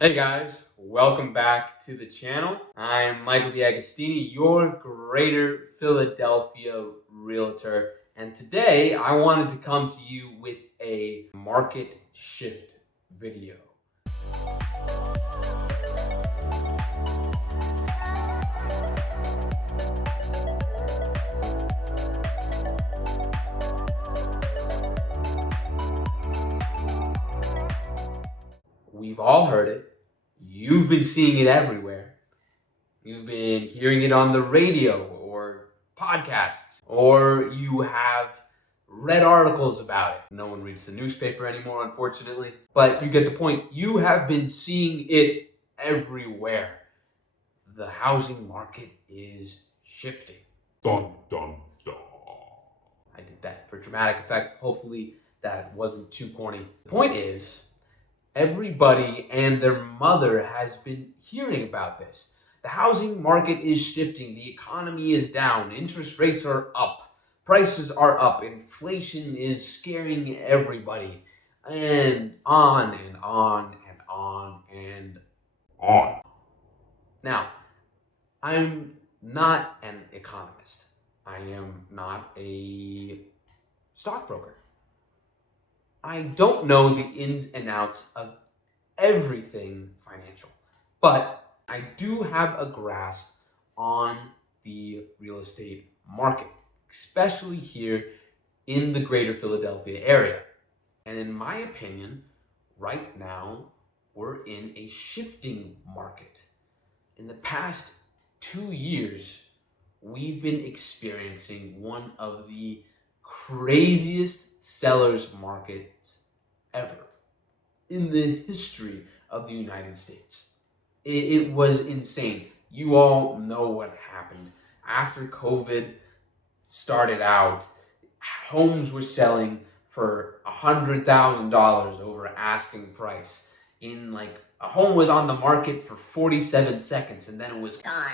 Hey guys, welcome back to the channel. I'm Michael D'Agostini, your Greater Philadelphia Realtor, and today I wanted to come to you with a market shift video. We've all heard it. You've been seeing it everywhere. You've been hearing it on the radio or podcasts, or you have read articles about it. No one reads the newspaper anymore, unfortunately, but you get the point. You have been seeing it everywhere. The housing market is shifting. Dun, dun, dun. I did that for dramatic effect. Hopefully that wasn't too corny. The point is, everybody and their mother has been hearing about this. The housing market is shifting. The economy is down. Interest rates are up. Prices are up. Inflation is scaring everybody. And on and on and on and On. now, I'm not an economist. I am not a stockbroker. I don't know the ins and outs of everything financial, but I do have a grasp on the real estate market, especially here in the greater Philadelphia area. And in my opinion, right now, we're in a shifting market. In the past 2 years, we've been experiencing one of the craziest sellers markets ever in the history of the United States. It was insane. You all know what happened. After COVID started out, homes were selling for $100,000 over asking price. A home was on the market for 47 seconds and then it was gone.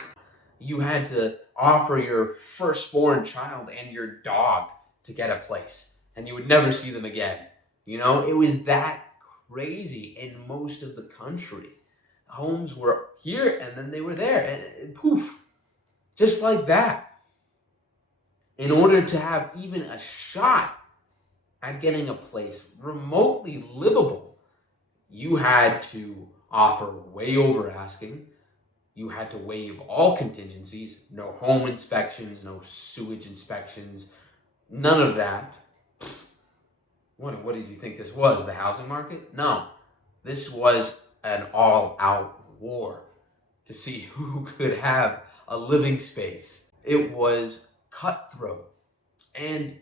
You had to offer your firstborn child and your dog to get a place, and you would never see them again. It was that crazy in most of the country. Homes were here and then they were there, and poof, just like that. In order to have even a shot at getting a place remotely livable, you had to offer way over asking. You had to waive all contingencies, no home inspections, no sewage inspections, none of that. What did you think this was, the housing market? No, this was an all-out war to see who could have a living space. It was cutthroat and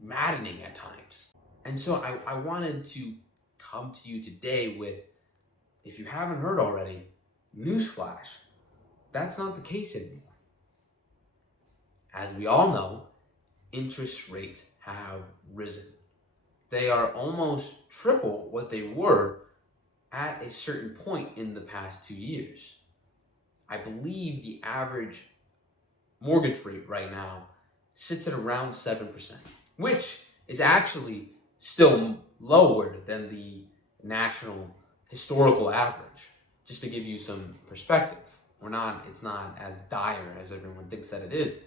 maddening at times. And so I wanted to come to you today with, if you haven't heard already, Newsflash. That's not the case anymore. As we all know, interest rates have risen. They are almost triple what they were at a certain point in the past 2 years. I believe the average mortgage rate right now sits at around 7%, which is actually still lower than the national historical average. Just to give you some perspective, it's not as dire as everyone thinks that it is.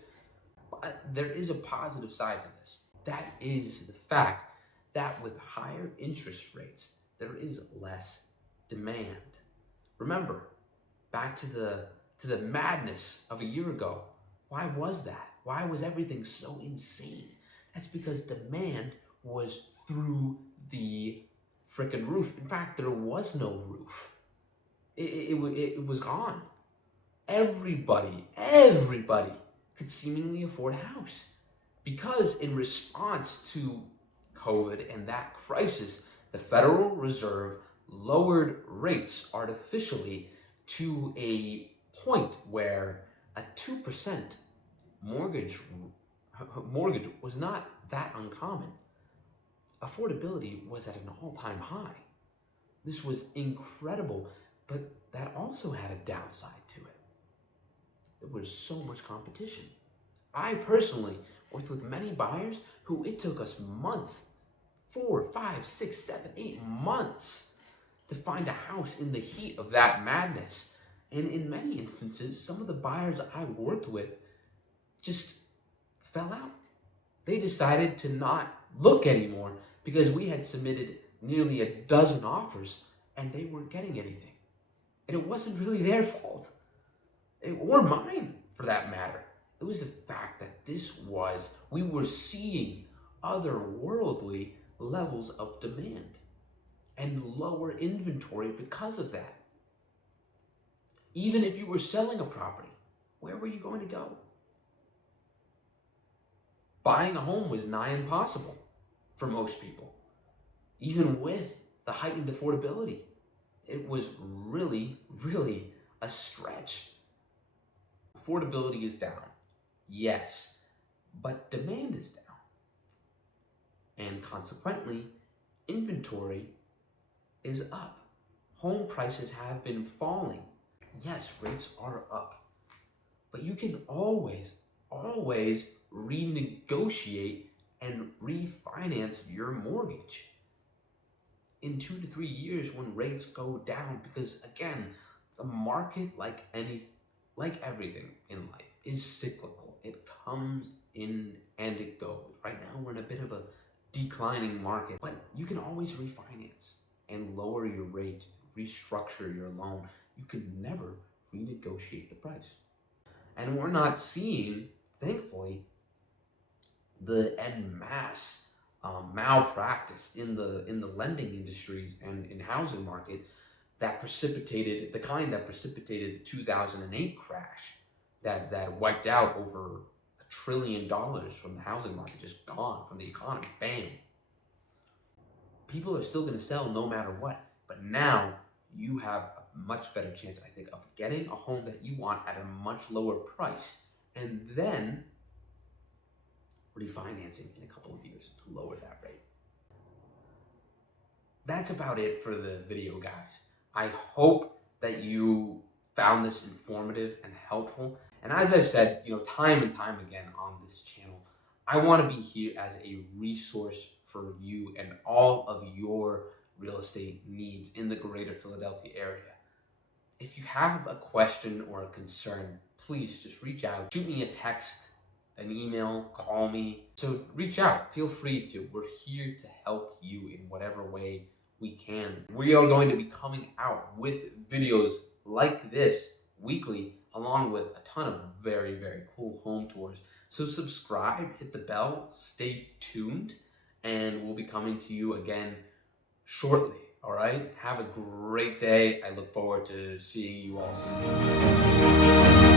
But there is a positive side to this. That is the fact that with higher interest rates, there is less demand. Remember, back to the madness of a year ago. Why was that? Why was everything so insane? That's because demand was through the frickin' roof. In fact, there was no roof. It was gone. Everybody could seemingly afford a house because in response to COVID and that crisis, the Federal Reserve lowered rates artificially to a point where a 2% mortgage was not that uncommon. Affordability was at an all-time high. This was incredible, but that also had a downside to it. There was so much competition. I personally worked with many buyers who it took us months, 4, 5, 6, 7, 8 months to find a house in the heat of that madness. And in many instances, some of the buyers I worked with just fell out. They decided to not look anymore because we had submitted nearly a dozen offers and they weren't getting anything. And it wasn't really their fault, or mine for that matter. It was the fact that we were seeing otherworldly levels of demand and lower inventory because of that. Even if you were selling a property, where were you going to go? Buying a home was nigh impossible for most people, even with the heightened affordability. It was really, really a stretch. Affordability is down, yes, but demand is down. And consequently, inventory is up. Home prices have been falling. Yes, rates are up, but you can always renegotiate and refinance your mortgage in 2 to 3 years when rates go down, because again, the market, like everything in life, is cyclical. It comes in and it goes. Right now we're in a bit of a declining market, but you can always refinance and lower your rate, restructure your loan. You can never renegotiate the price. And we're not seeing, thankfully, the en masse malpractice in the lending industries and in housing market that precipitated the 2008 crash that wiped out over $1 trillion from the housing market, just gone from the economy. Bam. People are still going to sell no matter what, but now you have a much better chance, I think, of getting a home that you want at a much lower price, and then refinancing in a couple of years to lower that rate. That's about it for the video, guys. I hope that you found this informative and helpful. And as I've said, time and time again on this channel, I want to be here as a resource for you and all of your real estate needs in the greater Philadelphia area. If you have a question or a concern, please just reach out. Shoot me a text, an email, call me. So reach out. Feel free to. We're here to help you in whatever way we can. We are going to be coming out with videos like this weekly, along with a ton of very, very cool home tours. So subscribe, hit the bell, stay tuned, and we'll be coming to you again shortly. All right? Have a great day. I look forward to seeing you all soon.